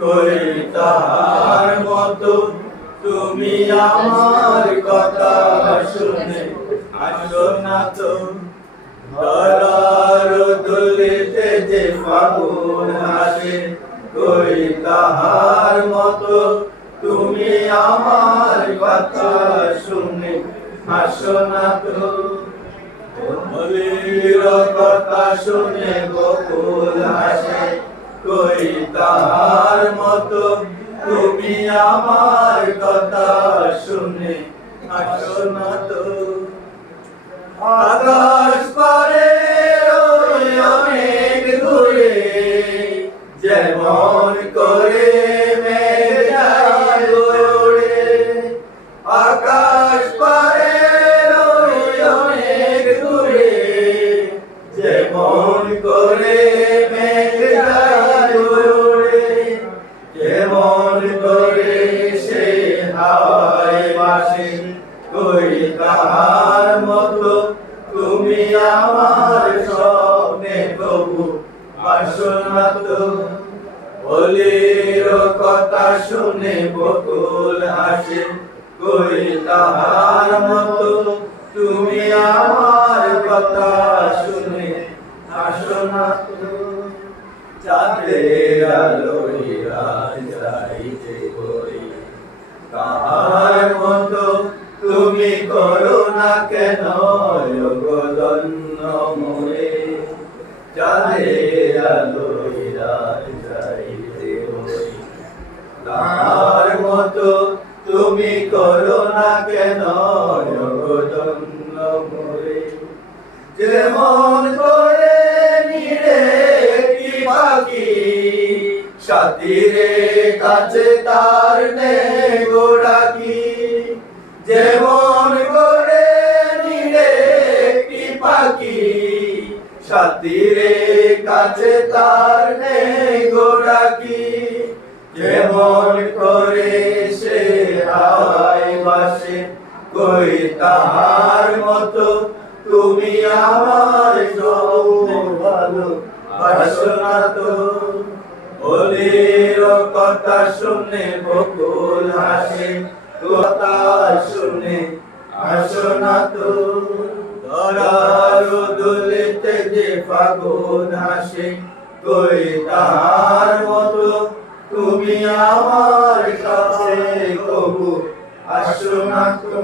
কই তাহার মতো তুমি আমার কথা শুনে আসো না তো। ধরার দুলিতে যে ফাগুন হাসে, কই তাহার মতো তুমি আমার কথা শুনে আসো না তো। মলির কথা শুনে বকুল হাসে, কই তাহার মতো তুমি আমার কথা শুনে আসো না তো। আকাশ পারে ওই অনেক দূরে, যেমন করে মেঘ যায় ওড়ে। আকাশ পারে ওই অনেক দূরে, যেমন করে মেঘ যায় ওড়ে। যেমন করে সে হাওয়ায় ভাসে, কই তাহার মতো তুমি আমার স্বপ্নে তবু আসো না তো। বলির কথা শুনে বকুল হাসে, কই তাহার মতো তুমি আমার কথা শুনে আসো না তো। চাঁদের আলোয় রাত যাইতে কই তাহার মতো তুমি করো না কেন গো ধন্য মোরে। চাঁদের আলোয় রাত যাইতে কই তাহার মতো তুমি করো না কেন গো ধন্য মোরে। যেমন করে নিরে কি পাখি, সাথীরে কাছে তার নেই গোড়াকি। যেমন করে নিরে কি পাখি, সাথীরে কাছে তার নেই গোড়াকি। যেমন করে সে হাওয়ায় ভাসে, কই তাহার মতো তুমি আমার স্বপ্নে ভালো বাসো না তো। বলির কথা শুনে বকুল হাসে, কথা শুনে আসো না তো। ধরার দুলিতে যে ফাগুন হাসে, কই তাহার মতো তুমি আমার কাছে কবু আসো না তো।